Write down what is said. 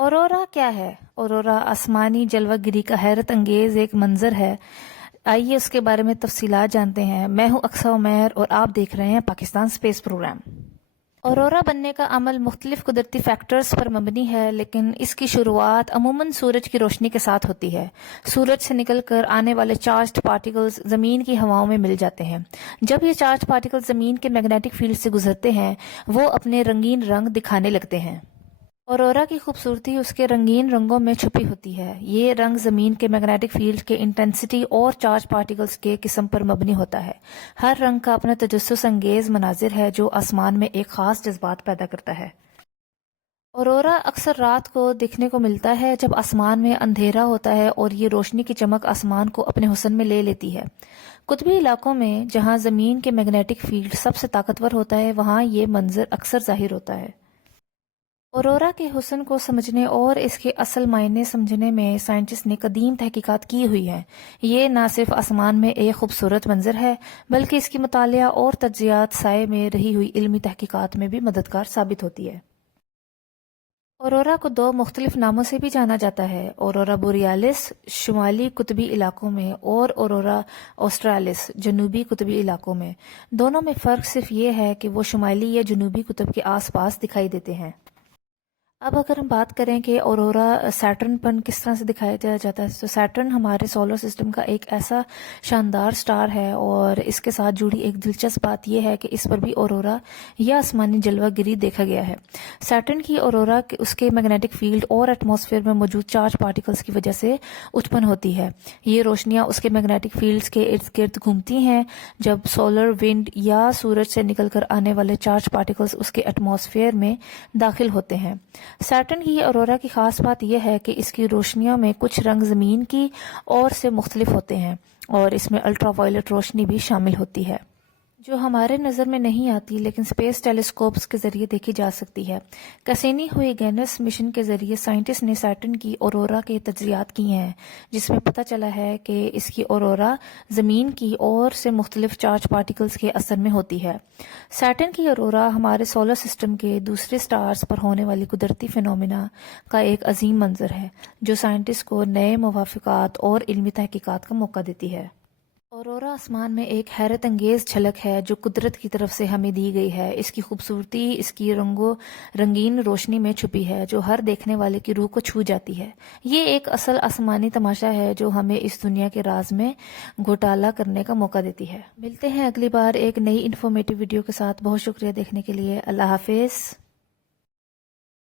Aurora क्या है? Aurora आसमानी जलवा गिरी का हैरत अंगेज एक मंजर है। आइए उसके बारे में तफसीलात जानते हैं। मैं हूं अक्सा उमैर और आप देख रहे हैं पाकिस्तान स्पेस प्रोग्राम। औरोरा बनने का अमल मुख्तलिफ कुदरती फैक्टर्स पर मबनी है, लेकिन इसकी शुरुआत अमूमन सूरज की रोशनी के साथ होती है। सूरज से निकलकर आने वाले चार्ज्ड पार्टिकल्स ज़मीन की हवाओं में मिल जाते हैं। जब ये चार्ज पार्टिकल्स ज़मीन के मैग्नेटिक फील्ड से गुजरते हैं, वो अपने रंगीन रंग दिखाने लगते हैं। औरोरा की खूबसूरती उसके रंगीन रंगों में छुपी होती है। ये रंग ज़मीन के मैग्नेटिक फील्ड के इंटेंसिटी और चार्ज पार्टिकल्स के किस्म पर मबनी होता है। हर रंग का अपना तजस्सुस अंगेज मनाजिर है जो आसमान में एक ख़ास जज्बात पैदा करता है। औरोरा अक्सर रात को देखने को मिलता है जब आसमान में अंधेरा होता है और ये रोशनी की चमक आसमान को अपने हुस्न में ले लेती है। कुतबी इलाकों में जहाँ ज़मीन के मैग्नेटिक फील्ड सबसे ताकतवर होता है, वहाँ ये मंजर अक्सर जाहिर होता है। औरोरा के हुस्न को समझने और इसके असल मायने समझने में साइंटिस्ट ने कदीम तहकीकात की हुई है। ये न सिर्फ आसमान में एक खूबसूरत मंजर है, बल्कि इसकी मुतालिया और तज्जियात साए में रही हुई इल्मी तहकीकात में भी मददगार साबित होती है। औरोरा को दो मुख्तलिफ नामों से भी जाना जाता है। औरोरा बोरियालिस शुमाली कुतबी इलाकों में और औरोरा ऑस्ट्रालिस जनूबी कुतबी इलाकों में। दोनों में फ़र्क सिर्फ ये है कि वो शुमाली या जनूबी कुतब के आसपास दिखाई देते हैं। अब अगर हम बात करें कि औरोरा सैटर्न पर किस तरह से दिखाया जाता है, तो सैटर्न हमारे सोलर सिस्टम का एक ऐसा शानदार स्टार है और इसके साथ जुड़ी एक दिलचस्प बात यह है कि इस पर भी औरोरा या आसमानी जलवागिरी देखा गया है। सैटर्न की औरोरा उसके मैग्नेटिक फील्ड और एटमॉस्फेयर में मौजूद चार्ज पार्टिकल्स की वजह से उत्पन्न होती है। ये रोशनियाँ उसके मैग्नेटिक फील्ड्स के इर्द गिर्द घूमती हैं जब सोलर विंड या सूरज से निकलकर आने वाले चार्ज पार्टिकल्स उसके एटमॉस्फेयर में दाखिल होते हैं। सैटर्न की औरोरा की खास बात यह है कि इसकी रोशनियों में कुछ रंग ज़मीन की और से मुख्तलिफ होते हैं और इसमें अल्ट्रावायलेट रोशनी भी शामिल होती है जो हमारे नज़र में नहीं आती, लेकिन स्पेस टेलीस्कोप्स के ज़रिए देखी जा सकती है। कैसिनी हुयगेनस मिशन के ज़रिए साइंटिस्ट ने सैटर्न की औरोरा के तज्जियात किए हैं, जिसमें पता चला है कि इसकी औरोरा ज़मीन की और से मुख्तलिफ चार्ज पार्टिकल्स के असर में होती है। सैटर्न की औरोरा हमारे सोलर सिस्टम के दूसरे स्टार्स पर होने वाली कुदरती फिनोमिना का एक अजीम मंजर है जो साइंटिस्ट को नए मवाफ़िक़ात और इल्मी तहकीकात का मौका देती है। औरोरा आसमान में एक हैरत अंगेज झलक है जो कुदरत की तरफ से हमें दी गई है। इसकी खूबसूरती इसकी रंगीन रोशनी में छुपी है जो हर देखने वाले की रूह को छू जाती है। ये एक असल आसमानी तमाशा है जो हमें इस दुनिया के राज में घोटाला करने का मौका देती है। मिलते हैं अगली बार एक नई इन्फॉर्मेटिव वीडियो के साथ। बहुत शुक्रिया देखने के लिए। अल्लाह हाफिज़।